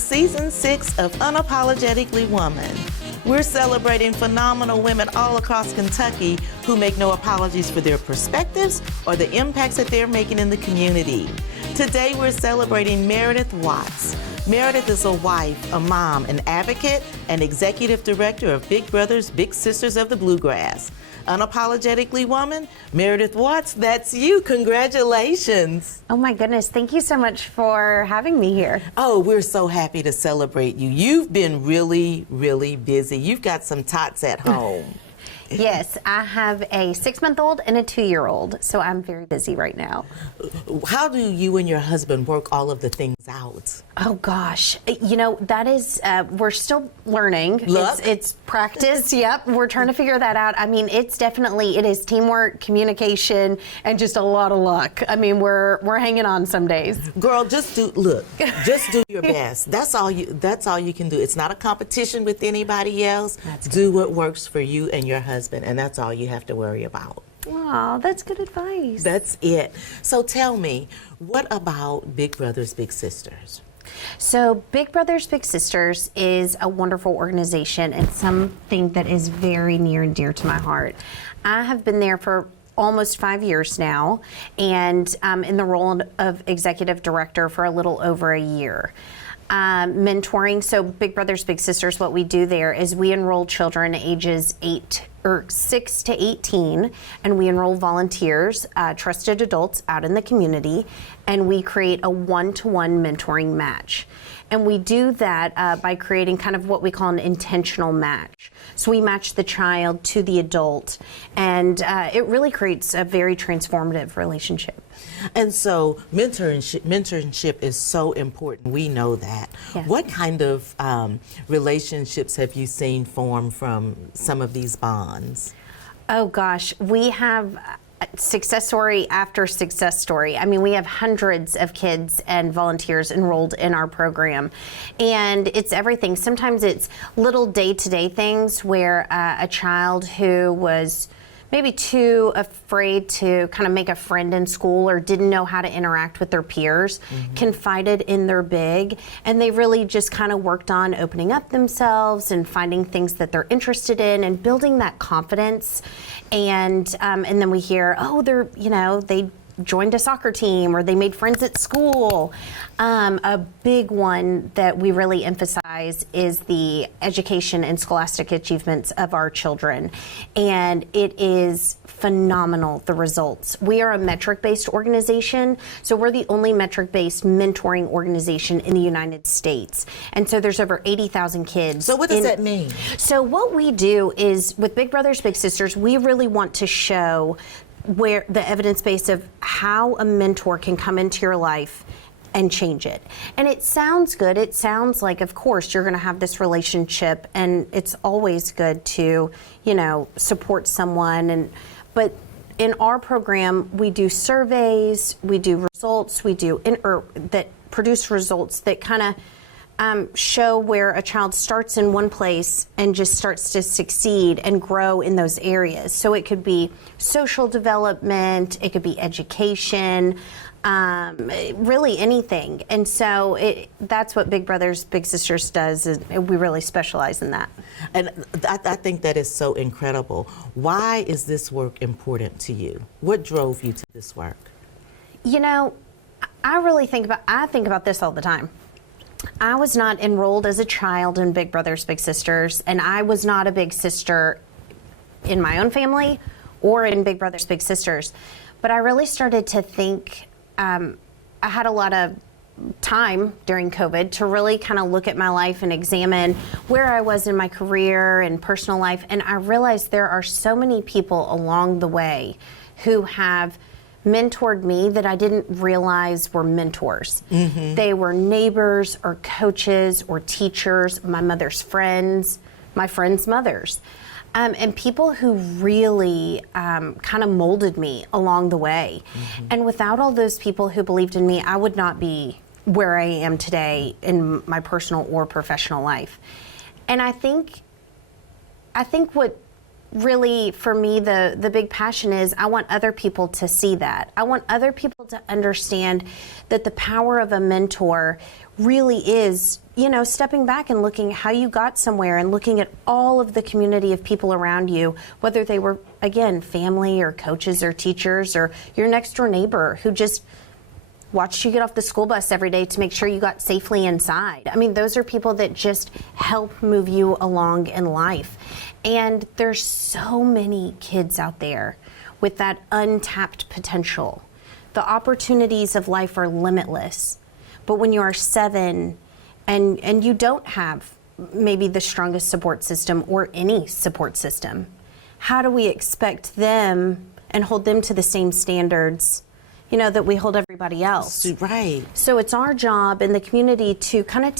to Season 6 of Unapologetically Woman. We're celebrating phenomenal women all across Kentucky who make no apologies for their perspectives or the impacts that they're making in the community. Today we're celebrating Meredith Watts. Meredith is a wife, a mom, an advocate, and executive director of Big Brothers Big Sisters of the Bluegrass. Unapologetically Woman, Meredith Watts, that's you. Congratulations. Oh my goodness, thank you so much for having me here. Oh, we're so happy to celebrate you. You've been really, really busy. You've got some tots at home. Yes, I have a 6-month-old and a 2-year-old, so I'm very busy right now. How do you and your husband work all of the things out? Oh gosh, you know, that is, we're still learning. Luck? It's practice, yep, we're trying to figure that out. I mean, it is teamwork, communication, and just a lot of luck. I mean, we're hanging on some days. Girl, just do your best. That's all you can do. It's not a competition with anybody else. Do what works for you and your husband, and that's all you have to worry about. Oh, that's good advice. That's it. So tell me, what about Big Brothers Big Sisters? So Big Brothers Big Sisters is a wonderful organization and something that is very near and dear to my heart. I have been there for almost 5 years now, and I'm in the role of executive director for a little over a year. Mentoring, so Big Brothers Big Sisters, what we do there is we enroll children ages 6 to 18, and we enroll volunteers, trusted adults out in the community, and we create a one-to-one mentoring match. And we do that by creating kind of what we call an intentional match. So we match the child to the adult, and it really creates a very transformative relationship. And so mentorship is so important. We know that. Yes. What kind of relationships have you seen form from some of these bonds? Oh gosh, we have success story after success story. I mean, we have hundreds of kids and volunteers enrolled in our program, and it's everything. Sometimes it's little day-to-day things where a child who was maybe too afraid to kind of make a friend in school or didn't know how to interact with their peers confided in their big, and they really just kind of worked on opening up themselves and finding things that they're interested in and building that confidence. And then we hear, oh, they joined a soccer team or they made friends at school. A big one that we really emphasize is the education and scholastic achievements of our children. And it is phenomenal, the results. We are a metric-based organization, so we're the only metric-based mentoring organization in the United States. And so there's over 80,000 kids. So what does that mean? So what we do is, with Big Brothers Big Sisters, we really want to show where the evidence base of how a mentor can come into your life and change it. And it sounds good. It sounds like, of course, you're going to have this relationship, and it's always good to, support someone. But in our program, we do surveys, we do results, that produce results that kind of show where a child starts in one place and just starts to succeed and grow in those areas. So it could be social development, it could be education, really anything. And so that's what Big Brothers Big Sisters does, is we really specialize in that. And I think that is so incredible. Why is this work important to you? What drove you to this work? I really think about this all the time. I was not enrolled as a child in Big Brothers Big Sisters, and I was not a big sister in my own family or in Big Brothers Big Sisters. But I really started to think, I had a lot of time during COVID to really kind of look at my life and examine where I was in my career and personal life, and I realized there are so many people along the way who have mentored me that I didn't realize were mentors. They were neighbors or coaches or teachers, my mother's friends, my friends' mothers, and people who really kind of molded me along the way. And without all those people who believed in me, I would not be where I am today in my personal or professional life. And I think what really, for me, the big passion is I want other people to see that. I want other people to understand that the power of a mentor really is, stepping back and looking how you got somewhere and looking at all of the community of people around you, whether they were, again, family or coaches or teachers or your next door neighbor who just watched you get off the school bus every day to make sure you got safely inside. I mean, those are people that just help move you along in life. And there's so many kids out there with that untapped potential. The opportunities of life are limitless. But when you are 7 and you don't have maybe the strongest support system or any support system, how do we expect them and hold them to the same standards that we hold everybody else? Right. So it's our job in the community to kind of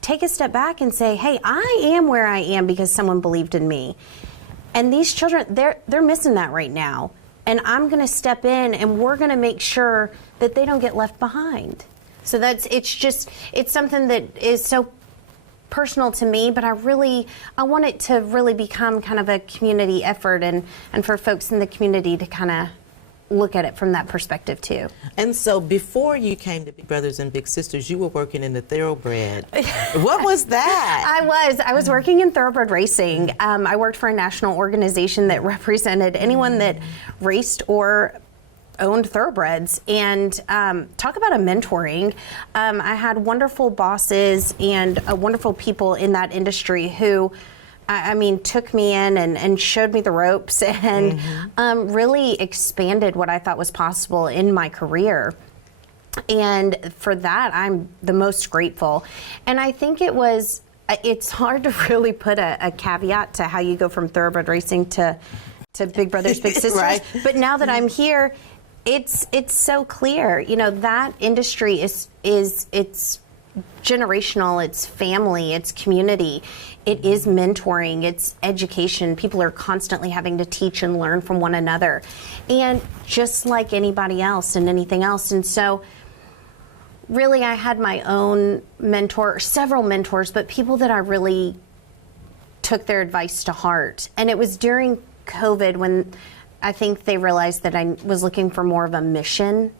take a step back and say, hey, I am where I am because someone believed in me. And these children, they're missing that right now. And I'm going to step in and we're going to make sure that they don't get left behind. So it's something that is so personal to me, but I want it to really become kind of a community effort and for folks in the community to kind of look at it from that perspective too. And so before you came to Big Brothers and Big Sisters, you were working in the thoroughbred. What was that? I was working in thoroughbred racing. I worked for a national organization that represented anyone that raced or owned thoroughbreds. And talk about a mentoring. I had wonderful bosses and wonderful people in that industry who took me in and showed me the ropes and really expanded what I thought was possible in my career. And for that, I'm the most grateful. And I think it's hard to really put a caveat to how you go from thoroughbred racing to Big Brothers, Big Sisters. Right. But now that I'm here, it's so clear. That industry is generational, it's family, it's community, it is mentoring, it's education. People are constantly having to teach and learn from one another, and just like anybody else and anything else. And so really I had my own mentor, several mentors, but people that I really took their advice to heart. And it was during COVID when I think they realized that I was looking for more of a mission.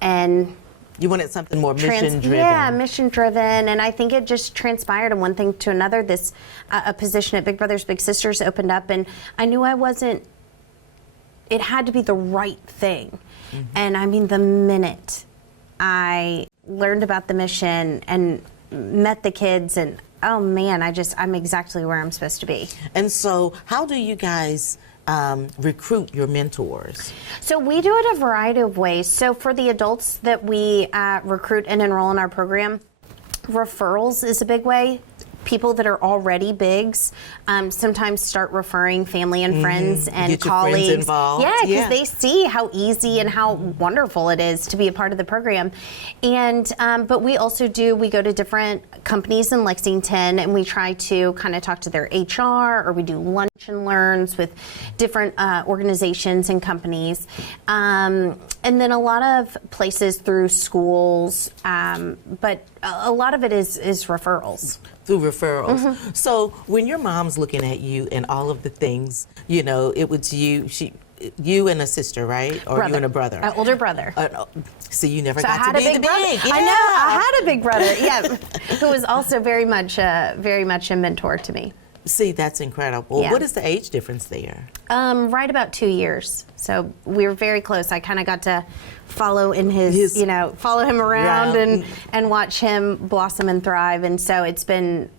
And you wanted something more mission-driven. Yeah, mission-driven, and I think it just transpired and one thing to another. This a position at Big Brothers Big Sisters opened up, and I knew it had to be the right thing. And the minute I learned about the mission and met the kids, and oh man, I'm exactly where I'm supposed to be. And so how do you guys recruit your mentors? So we do it a variety of ways. So for the adults that we recruit and enroll in our program, referrals is a big way. People that are already bigs sometimes start referring family and friends and get colleagues. Your friends involved. Yeah, because they see how easy and how wonderful it is to be a part of the program. And but we also we go to different companies in Lexington and we try to kind of talk to their HR, or we do lunch and learns with different organizations and companies. And then a lot of places through schools, but a lot of it is referrals. Through referrals. So when your mom's looking at you and all of the things, it was you and a sister, right? Or brother. You and a brother? An older brother. So you never So got I had to be a big brother. big. Yeah. I know. I had a big brother. Yeah, who was also very much a mentor to me. See, that's incredible. Yeah. What is the age difference there? Right about 2 years. So we were very close. I kind of got to follow in his follow him around and watch him blossom and thrive. And so it's been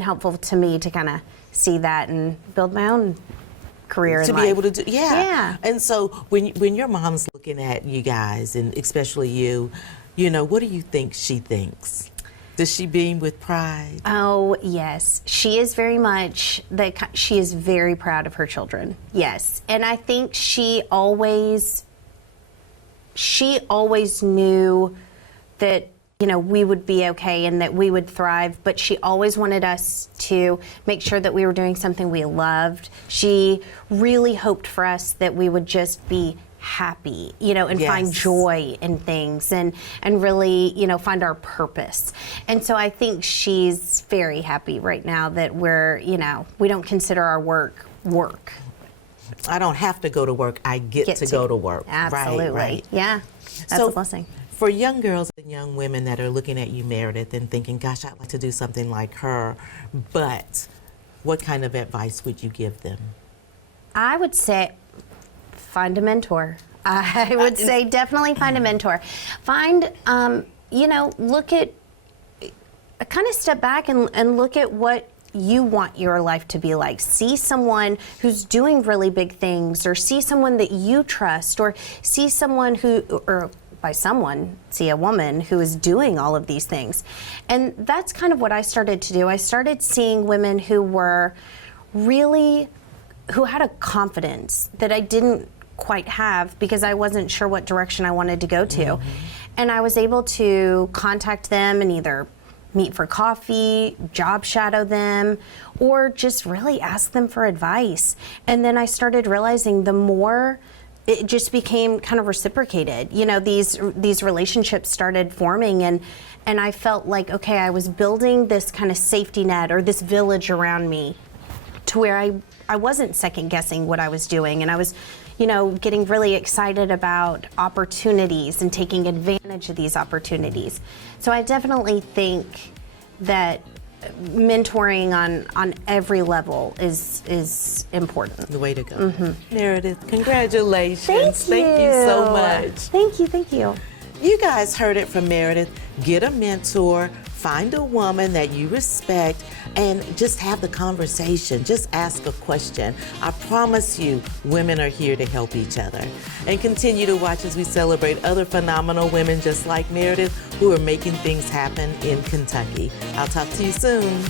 helpful to me to kind of see that and build my own career to in be life. able to do, yeah. And so when your mom's looking at you guys, and especially you, what do you think she thinks? Does she beam with pride? Oh, yes. She is very much, she is very proud of her children. Yes. And I think she always knew that, we would be okay and that we would thrive, but she always wanted us to make sure that we were doing something we loved. She really hoped for us that we would just be happy, and find joy in things and really, find our purpose. And so I think she's very happy right now that we're, we don't consider our work. I don't have to go to work. I get to go to work. Absolutely. Right. Yeah. That's a blessing. For young girls and young women that are looking at you, Meredith, and thinking, gosh, I'd like to do something like her, but what kind of advice would you give them? I would say find a mentor. I would say definitely find a mentor. Find, look at, kind of step back and look at what you want your life to be like. See someone who's doing really big things, or see someone that you trust, or see someone who, or by someone, see a woman who is doing all of these things. And that's kind of what I started to do. I started seeing women who were really, who had a confidence that I didn't quite have because I wasn't sure what direction I wanted to go to. Mm-hmm. And I was able to contact them and either meet for coffee, job shadow them, or just really ask them for advice. And then I started realizing the more, it just became kind of reciprocated. You know, these relationships started forming, and I felt like, okay, I was building this kind of safety net or this village around me to where I wasn't second guessing what I was doing, and I was, getting really excited about opportunities and taking advantage of these opportunities. So I definitely think that mentoring on every level is important. The way to go. Mm-hmm. Meredith, congratulations. Thank you so much. Thank you. You guys heard it from Meredith. Get a mentor, find a woman that you respect, and just have the conversation. Just ask a question. I promise you, women are here to help each other. And continue to watch as we celebrate other phenomenal women just like Meredith who are making things happen in Kentucky. I'll talk to you soon.